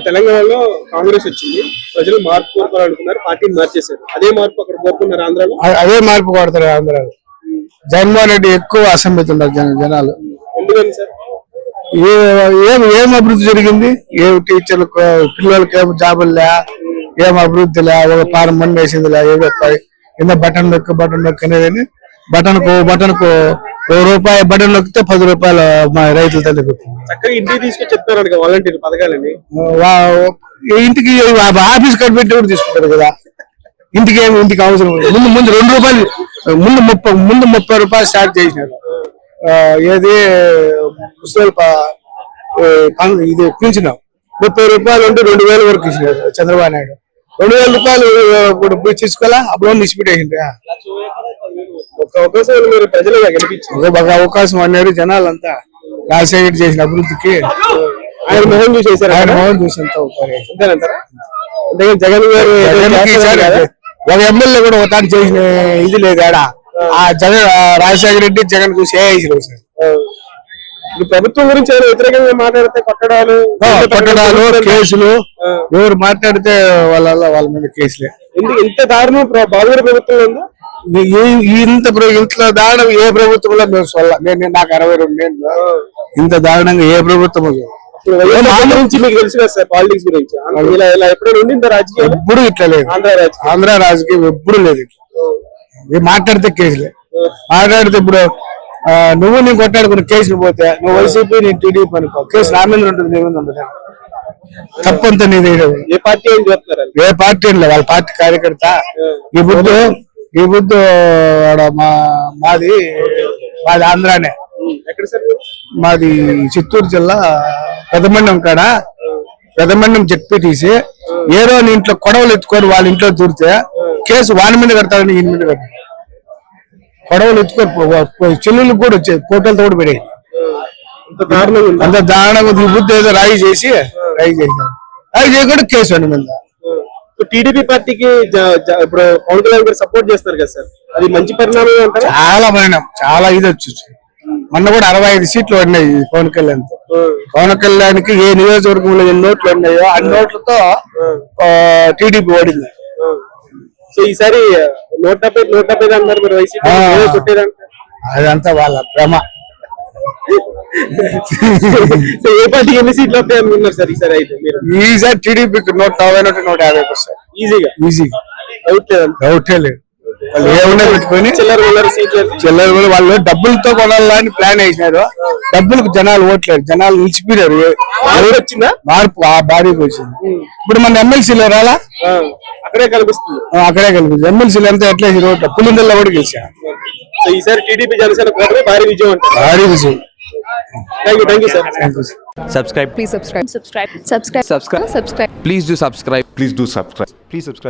ఇప్పుడు తెలంగాణలో కాంగ్రెస్ వచ్చింది, ప్రజలు మార్పు కోరుకోవాలనుకున్నారు, పార్టీని మార్చేశారు. అదే మార్పు అక్కడ కోరుకున్నారు ఆంధ్రాలో. అదే మార్పు కొడతారు ఆంధ్రాలో. జగన్మోహన్ రెడ్డి ఎక్కువ అసంబితున్నారు జనాలు. ఎందుకని సార్? ఏం అభివృద్ధి జరిగింది? ఏ టీచర్లకు పిల్లలకి ఏం జాబులు ఏం అభివృద్ధి ఒక పారం మంది వేసింది కింద బటన్ నొక్కి అనేది బటన్కు ₹1 బటన్ నొక్కితే 10 రూపాయలు మా రైతుల తల్లి చక్కగా ఇంటికి తీసుకొని చెప్తారు వాలంటీర్ పథకాలని. ఇంటికి ఆఫీస్ కార్డు పెట్టి కూడా తీసుకుంటారు కదా. ఇంటికి అవసరం ముందు ₹2 ముందు 30 రూపాయలు స్టార్ట్ చేసినారు. ఏది ఇది పింఛను 30 రూపాయలు ఉంటే 2000 వరకు ఇచ్చినారు చంద్రబాబు నాయుడు. 2000 రూపాయలు ఇప్పుడు తీసుకోవాలా, అప్పుడు నిలిచిపెట్టేసింది. అవకాశం మీరు ప్రజలుగా గెలిపించారు. ఒక అవకాశం అన్నారు జనాలంతా. రాజశేఖర్ చేసిన అభివృద్ధికి ఆయన మోహన్ చూసేసారు. ఆయన మోహన్ చూసేంత అంతేనంటారా? జగన్ గారు ఒక ఎమ్మెల్యే కూడా ఒకటి చేసిన ఇది లేదు ఆడ. ఆ జగన్ రాజశేఖర రెడ్డి జగన్ చూసి వేసారు సార్. ప్రభుత్వం గురించి వ్యతిరేకంగా మాట్లాడితే కొట్టడాలు కేసులు, ఎవరు మాట్లాడితే వాళ్ళ మీద కేసులే. ఇంత దారుణం బాబు ప్రభుత్వం ఉందా? ఇంత దారుణం ఏ ప్రభుత్వంలో మేము చూడాలి. నాకు 62 ఏళ్ళు. ఇంత దారుణంగా ఏ ప్రభుత్వం గురించి మీకు తెలుసు కదా సార్, పాలిటిక్స్ గురించి ఇలా ఎప్పుడైనా ఉండిందా రాజకీయం? ఎప్పుడు ఇట్లా లేదు. ఆంధ్ర రాజకీయం ఎప్పుడు లేదు. మాట్లాడితే కేసులే. మాట్లాడితే ఇప్పుడు నువ్వు నీ కొట్టాడుకున్న కేసులు పోతే నువ్వు వైసీపీ నీ టీడీపీ అనుకో, కేసు నా మీద ఉంటుంది, నీ మీద ఉంటుంది. తప్పంతా నీదే. ఏ పార్టీ అని చెప్తారు? ఏ పార్టీ అని వాళ్ళ పార్టీ కార్యకర్త. ఈ బుద్ధు మాది ఆంధ్రానే. మాది చిత్తూరు జిల్లా పెదమండం కాడ. పెదమండం జెడ్పీటీసీ ఏదో ఇంట్లో కొడవలు ఎత్తుకొని వాళ్ళ ఇంట్లో దూరితే కేసు వాని మీద కడతారని ఈయన మీద కడతారు. కొడవలు ఎత్తుకొని చెల్లులు కూడా వచ్చాయి, ఫోటోలతో కూడా పెడేది. అంత దారుణంగా ఈ బుద్ధి ఏదో రాయి చేశారు. రాయి చేయకుండా కేసు అని మీద. టీడీపీ పార్టీకి ఇప్పుడు పవన్ కళ్యాణ్ గారు సపోర్ట్ చేస్తారు కదా సార్, అది మంచి పరిణామం అంటారా? చాలా పరిణామం, చాలా ఇది వచ్చి మొన్న కూడా 65 సీట్లు పడినాయి పవన్ కళ్యాణ్ తో. పవన్ కళ్యాణ్ కి ఏ నియోజకవర్గంలో ఎన్ని ఓట్లు ఉన్నాయో అన్ని ఓట్లతో టీడీపీ ఓడింది. సో ఈసారి 170 అన్నారు మీరు వైసీపీ కొట్టేదంటే. అదంతా వాళ్ళ భ్రమ. ఏ పార్టీ ఎన్ని సీట్లు వస్తాయి అనుకున్నారు సార్ ఈసారి? అయితే మీరు ఈసారి టీడీపీకి 140 నుండి 150% ఈజీగా. డౌటే లేదు. వాళ్ళు ఏమన్నా పెట్టుకొని చిల్లర వాళ్ళు డబ్బులతో కొనాలని ప్లాన్ వేసినారు. డబ్బులకు జనాలు ఓట్లేరు, జనాలు నిలిచిపోయారు. మార్పు ఆ భారీగా వచ్చింది. ఇప్పుడు మన ఎమ్మెల్సీలో రాలా, అక్కడే కనిపిస్తుంది. ఎమ్మెల్సీలు ఎంత ఎట్లా పులిందల్లో కూడా గెలిచారు. ఈసారి టీడీపీ జనసేన భారీ విజయం. Thank you sir. Thank you. Subscribe. Please subscribe. Please do subscribe. Please subscribe.